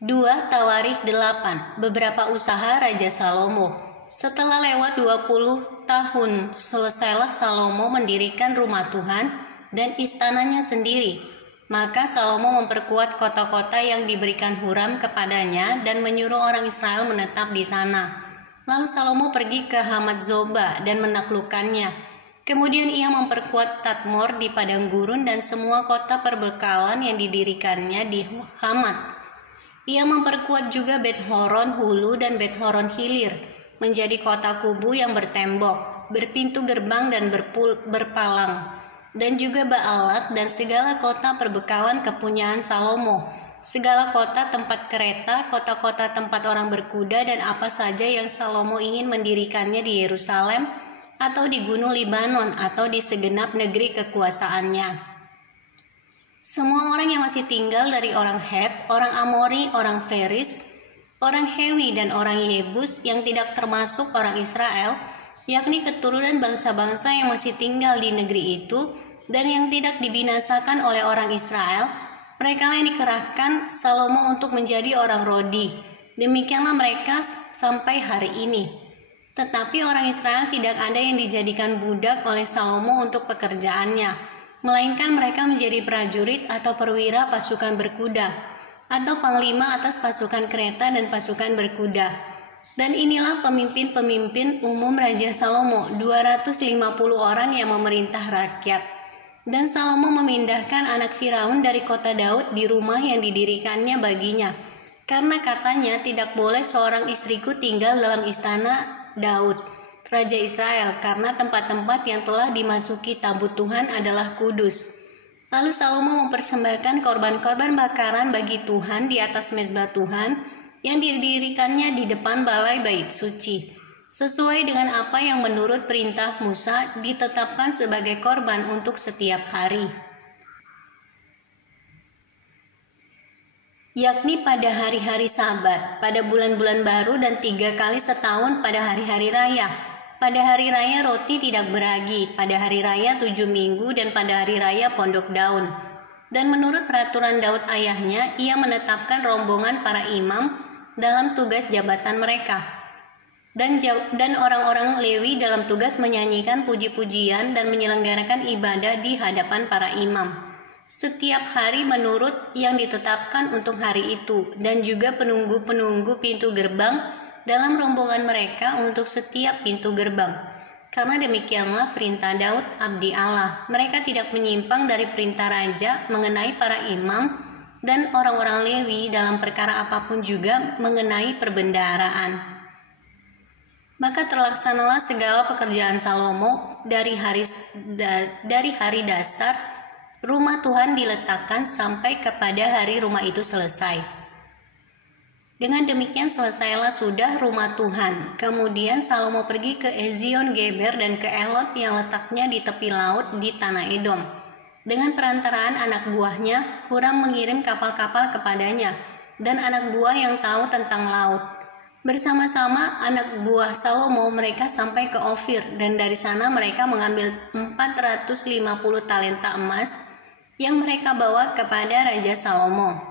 2 Tawarikh 8. Beberapa usaha Raja Salomo. Setelah lewat 20 tahun, selesailah Salomo mendirikan rumah Tuhan dan istananya sendiri. Maka Salomo memperkuat kota-kota yang diberikan Huram kepadanya dan menyuruh orang Israel menetap di sana. Lalu Salomo pergi ke Hamat Zoba dan menaklukkannya. Kemudian ia memperkuat Tadmor di padang gurun dan semua kota perbekalan yang didirikannya di Hamat. Ia memperkuat juga Bet-horon Hulu dan Bet-horon Hilir menjadi kota kubu yang bertembok, berpintu gerbang dan berpalang, dan juga Baalat dan segala kota perbekalan kepunyaan Salomo, segala kota tempat kereta, kota-kota tempat orang berkuda, dan apa saja yang Salomo ingin mendirikannya di Yerusalem atau di gunung Libanon atau di segenap negeri kekuasaannya. Semua orang yang masih tinggal dari orang Het, orang Amori, orang Feris, orang Hewi, dan orang Yebus yang tidak termasuk orang Israel, yakni keturunan bangsa-bangsa yang masih tinggal di negeri itu dan yang tidak dibinasakan oleh orang Israel, mereka yang dikerahkan Salomo untuk menjadi orang Rodi. Demikianlah mereka sampai hari ini. Tetapi orang Israel tidak ada yang dijadikan budak oleh Salomo untuk pekerjaannya, melainkan mereka menjadi prajurit atau perwira pasukan berkuda, atau panglima atas pasukan kereta dan pasukan berkuda. Dan inilah pemimpin-pemimpin umum Raja Salomo, 250 orang yang memerintah rakyat. Dan Salomo memindahkan anak Firaun dari kota Daud di rumah yang didirikannya baginya, karena katanya tidak boleh seorang istriku tinggal dalam istana Daud, Raja Israel, karena tempat-tempat yang telah dimasuki tabut Tuhan adalah kudus. Lalu Salomo mempersembahkan korban-korban bakaran bagi Tuhan di atas mezbah Tuhan yang didirikannya di depan balai bait suci, sesuai dengan apa yang menurut perintah Musa ditetapkan sebagai korban untuk setiap hari, yakni pada hari-hari Sabat, pada bulan-bulan baru, dan 3 kali setahun pada hari-hari raya. Pada hari raya roti tidak beragi, pada hari raya 7 minggu, dan pada hari raya pondok daun. Dan menurut peraturan Daud ayahnya, ia menetapkan rombongan para imam dalam tugas jabatan mereka. Dan orang-orang Lewi dalam tugas menyanyikan puji-pujian dan menyelenggarakan ibadah di hadapan para imam. Setiap hari menurut yang ditetapkan untuk hari itu, dan juga penunggu-penunggu pintu gerbang dalam rombongan mereka untuk setiap pintu gerbang. Karena demikianlah perintah Daud abdi Allah. Mereka tidak menyimpang dari perintah raja mengenai para imam dan orang-orang Lewi dalam perkara apapun, juga mengenai perbendaharaan. Maka terlaksanalah segala pekerjaan Salomo dari hari dasar rumah Tuhan diletakkan sampai kepada hari rumah itu selesai. Dengan demikian selesailah sudah rumah Tuhan. Kemudian Salomo pergi ke Ezion Geber dan ke Elot yang letaknya di tepi laut di tanah Edom. Dengan perantaraan anak buahnya, Huram mengirim kapal-kapal kepadanya dan anak buah yang tahu tentang laut. Bersama-sama anak buah Salomo mereka sampai ke Ofir, dan dari sana mereka mengambil 450 talenta emas yang mereka bawa kepada Raja Salomo.